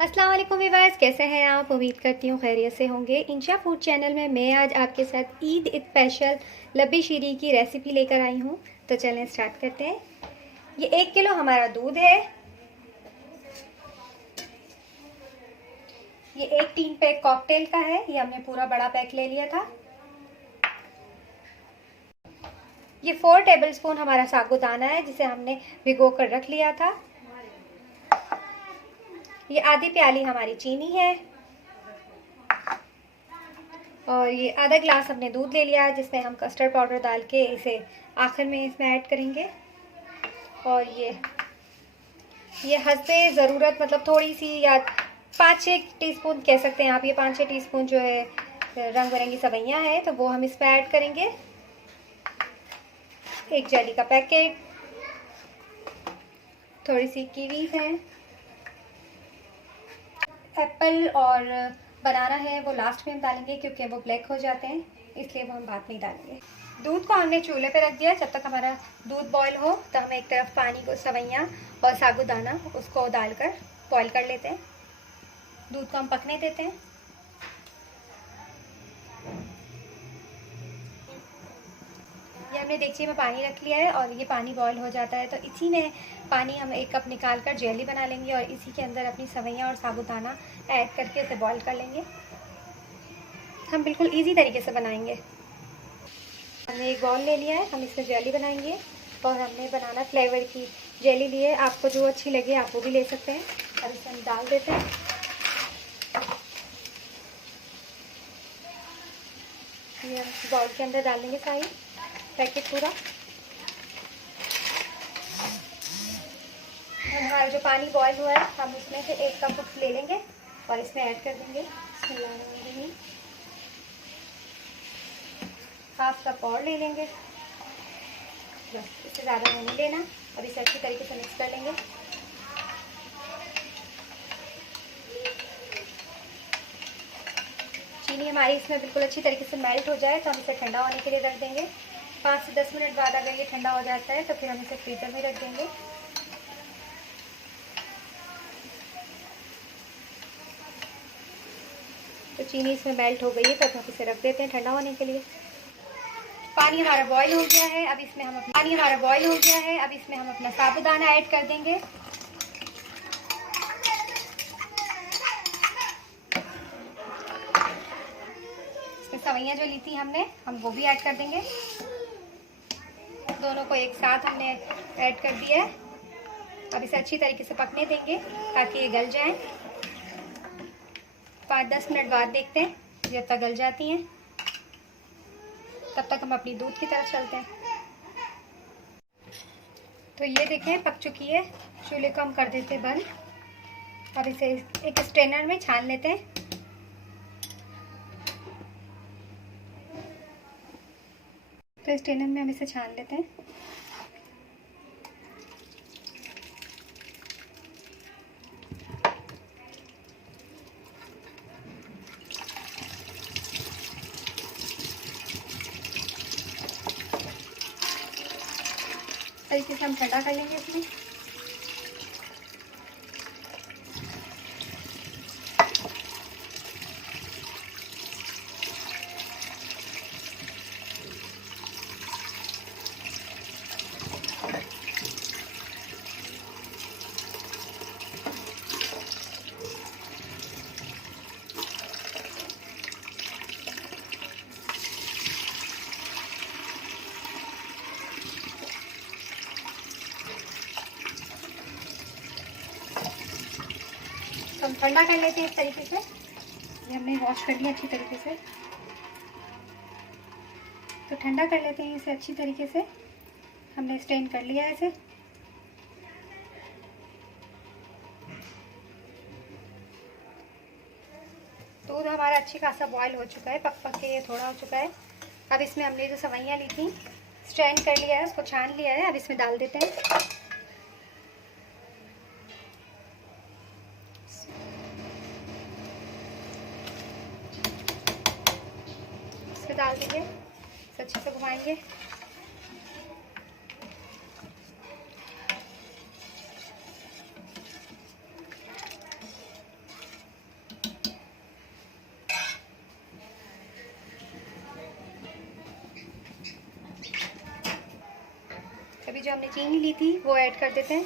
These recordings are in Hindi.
अस्सलाम वालेकुम व्यूअर्स, कैसे हैं आप। उम्मीद करती हूँ खैरियत से होंगे। इंशा फूड चैनल में मैं आज आपके साथ ईद स्पेशल लब्बी शीरी की रेसिपी लेकर आई हूँ। तो चलें स्टार्ट करते हैं। ये 1 किलो हमारा दूध है। ये एक 3 पैक कॉकटेल का है। ये हमने पूरा बड़ा पैक ले लिया था। ये 4 टेबलस्पून हमारा साबूदाना है जिसे हमने भिगो कर रख लिया था। ये आधी प्याली हमारी चीनी है और ये आधा ग्लास हमने दूध ले लिया है जिसमें हम कस्टर्ड पाउडर डाल के इसे आखिर में इसमें ऐड करेंगे। और ये हस्बे ज़रूरत मतलब थोड़ी सी या 5-6 टीस्पून कह सकते हैं आप। ये 5-6 टीस्पून जो है रंग बिरंगी सवैयाँ हैं तो वो हम इसमें ऐड करेंगे। एक जेली का पैकेट, थोड़ी सी कीवीज हैं, एप्पल और बनाना है वो लास्ट में हम डालेंगे क्योंकि वो ब्लैक हो जाते हैं, इसलिए वो हम बाद में ही डालेंगे। दूध को हमने चूल्हे पे रख दिया। जब तक हमारा दूध बॉईल हो तो हम एक तरफ पानी को सवैयाँ और साबूदाना उसको डालकर बॉईल कर लेते हैं। दूध को हम पकने देते हैं। ये हमने देगची में पानी रख लिया है और ये पानी बॉईल हो जाता है तो इसी में पानी हम एक कप निकाल कर जेली बना लेंगे और इसी के अंदर अपनी सवैयाँ और साबूदाना ऐड करके इसे बॉईल कर लेंगे। हम बिल्कुल इजी तरीके से बनाएंगे। हमने एक बाउल ले लिया है, हम इसमें जेली बनाएंगे और हमने बनाना फ्लेवर की जेली ली है। आपको जो अच्छी लगे आप वो भी ले सकते हैं। और इसे हम डाल देते हैं। ये हम बाउल के अंदर डाल देंगे सारी पैकेट पूरा। हमारा जो पानी बॉईल हुआ है हम उसमें से 1 कप ले लेंगे और इसमें ऐड कर देंगे। हाफ कप और ले लेंगे, बस इससे ज़्यादा नहीं लेना। और इसे अच्छी तरीके से मिक्स कर लेंगे। चीनी हमारी इसमें बिल्कुल अच्छी तरीके से मेल्ट हो जाए तो हम इसे ठंडा होने के लिए रख देंगे। 5 से 10 मिनट बाद अगर ये ठंडा हो जाता है तो फिर हम इसे फ्रीजर में रख देंगे। तो चीनी इसमें मेल्ट हो गई है तो हम इसे रख देते हैं ठंडा होने के लिए। पानी हमारा बॉईल हो गया है। अब इसमें हम अपना साबूदाना ऐड कर देंगे। इसमें सवैयाँ जो ली थी हमने हम वो भी ऐड कर देंगे। दोनों को एक साथ हमने ऐड कर दिया है। अब इसे अच्छी तरीके से पकने देंगे ताकि ये गल जाए। 5-10 मिनट बाद देखते हैं। जब तक गल जाती हैं तब तक हम अपनी दूध की तरफ चलते हैं। तो ये देखें पक चुकी है। चूल्हे को हम कर देते हैं बंद। अब इसे एक स्ट्रेनर में छान लेते हैं। तो स्ट्रेनर में हम इसे छान लेते हैं। तरीके से हम ठंडा कर लेंगे इसमें। तो हम ठंडा कर लेते हैं इस तरीके से। ये हमने वॉश कर लिया अच्छी तरीके से। तो ठंडा कर लेते हैं इसे अच्छी तरीके से। हमने स्ट्रेन कर लिया है इसे। दूध हमारा अच्छी खासा बॉईल हो चुका है, पक के ये थोड़ा हो चुका है। अब इसमें हमने जो सवैयाँ ली थी स्ट्रेन कर लिया है, उसको छान लिया है। अब इसमें डाल देते हैं। डाल देंगे, अच्छे से घुमाएंगे। जो हमने चीनी ली थी वो ऐड कर देते हैं।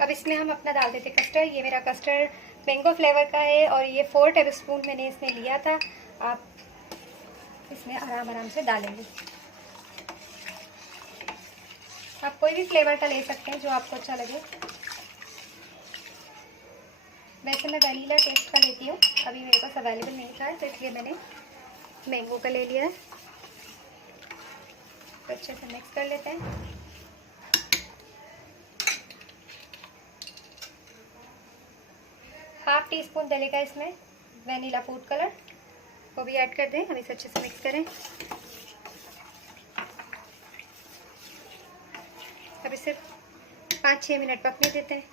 अब इसमें हम अपना डाल देते कस्टर्ड। ये मेरा कस्टर्ड मैंगो फ्लेवर का है और ये 4 टेबलस्पून मैंने इसमें लिया था। आप इसमें आराम से डालेंगे। आप कोई भी फ्लेवर का ले सकते हैं जो आपको अच्छा लगे। वैसे मैं वनीला टेस्ट का लेती हूँ, अभी मेरे पास अवेलेबल नहीं था तो इसलिए मैंने मैंगो का ले लिया है। तो अच्छे से मिक्स कर लेते हैं। हाफ टी स्पून डलेगा इसमें वनीला फूड कलर, वो भी ऐड कर दें। हम इसे अच्छे से मिक्स करें। अब इसे 5-6 मिनट पकने देते हैं।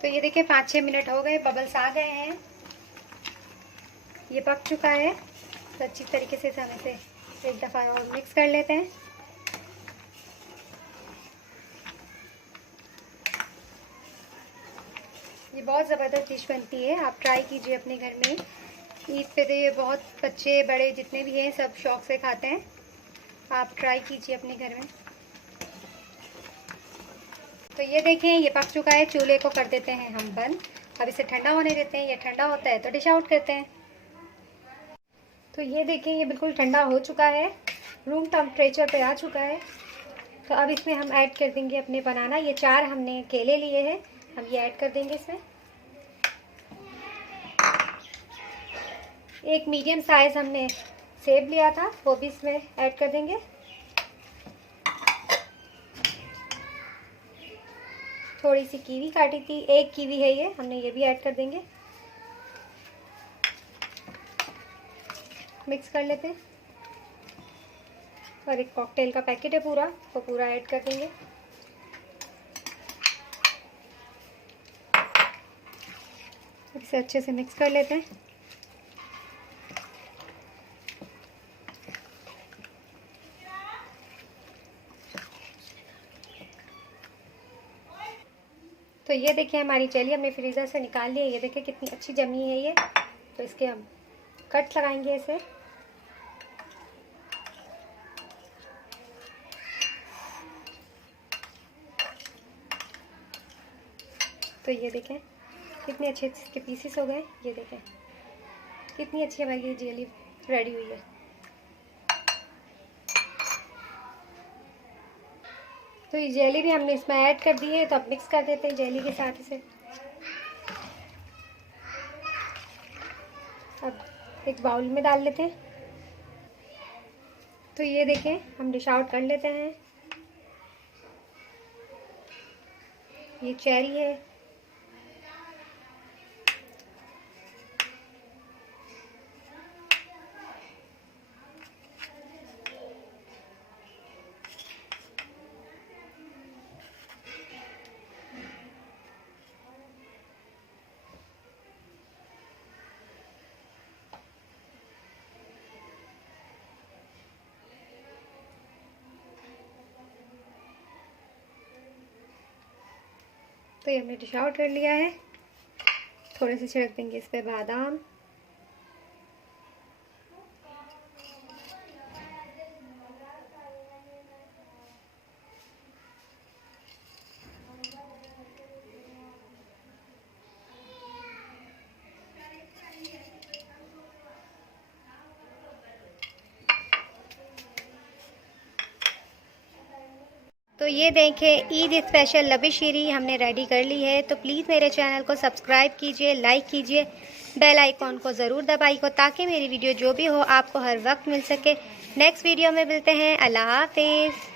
तो ये देखिए 5-6 मिनट हो गए, बबल्स आ गए हैं, ये पक चुका है। तो अच्छी तरीके से हम इसे एक दफ़ा और मिक्स कर लेते हैं। ये बहुत ज़बरदस्त डिश बनती है, आप ट्राई कीजिए अपने घर में। ईद पे तो ये बहुत बच्चे बड़े जितने भी हैं सब शौक से खाते हैं। आप ट्राई कीजिए अपने घर में। तो ये देखें ये पक चुका है। चूल्हे को कर देते हैं हम बंद। अब इसे ठंडा होने देते हैं। ये ठंडा होता है तो डिश आउट करते हैं। तो ये देखें ये बिल्कुल ठंडा हो चुका है, रूम टेम्परेचर पे आ चुका है। तो अब इसमें हम ऐड कर देंगे अपने बनाना। ये 4 हमने केले लिए हैं, हम ये ऐड कर देंगे इसमें। एक मीडियम साइज़ हमने सेब लिया था, वो भी इसमें ऐड कर देंगे। थोड़ी सी कीवी काटी थी, 1 कीवी है ये, हमने ये भी ऐड कर देंगे। मिक्स कर लेते हैं। और एक कॉकटेल का पैकेट है पूरा, वो पूरा ऐड कर देंगे। इसे अच्छे से मिक्स कर लेते हैं। तो ये देखिए हमारी जेली हमने फ्रीज़र से निकाल ली है। ये देखिए कितनी अच्छी जमी है ये। तो इसके हम कट लगाएंगे इसे। तो ये देखें कितने अच्छे इसके पीसेस हो गए। ये देखें कितनी अच्छी हमारी ये जेली रेडी हुई है। तो ये जेली भी हमने इसमें ऐड कर दी है। तो अब मिक्स कर देते हैं जेली के साथ इसे। अब एक बाउल में डाल लेते हैं। तो ये देखें हम डिश आउट कर लेते हैं। ये चेरी है। तो ये हमने डिश आउट कर लिया है। थोड़े से छिड़क देंगे इस पे बादाम। तो ये देखें ईद स्पेशल लबी शीरी हमने रेडी कर ली है। तो प्लीज़ मेरे चैनल को सब्सक्राइब कीजिए, लाइक कीजिए, बेल आइकॉन को ज़रूर दबाइए ताकि मेरी वीडियो जो भी हो आपको हर वक्त मिल सके। नेक्स्ट वीडियो में मिलते हैं। अल्लाह हाफिज़।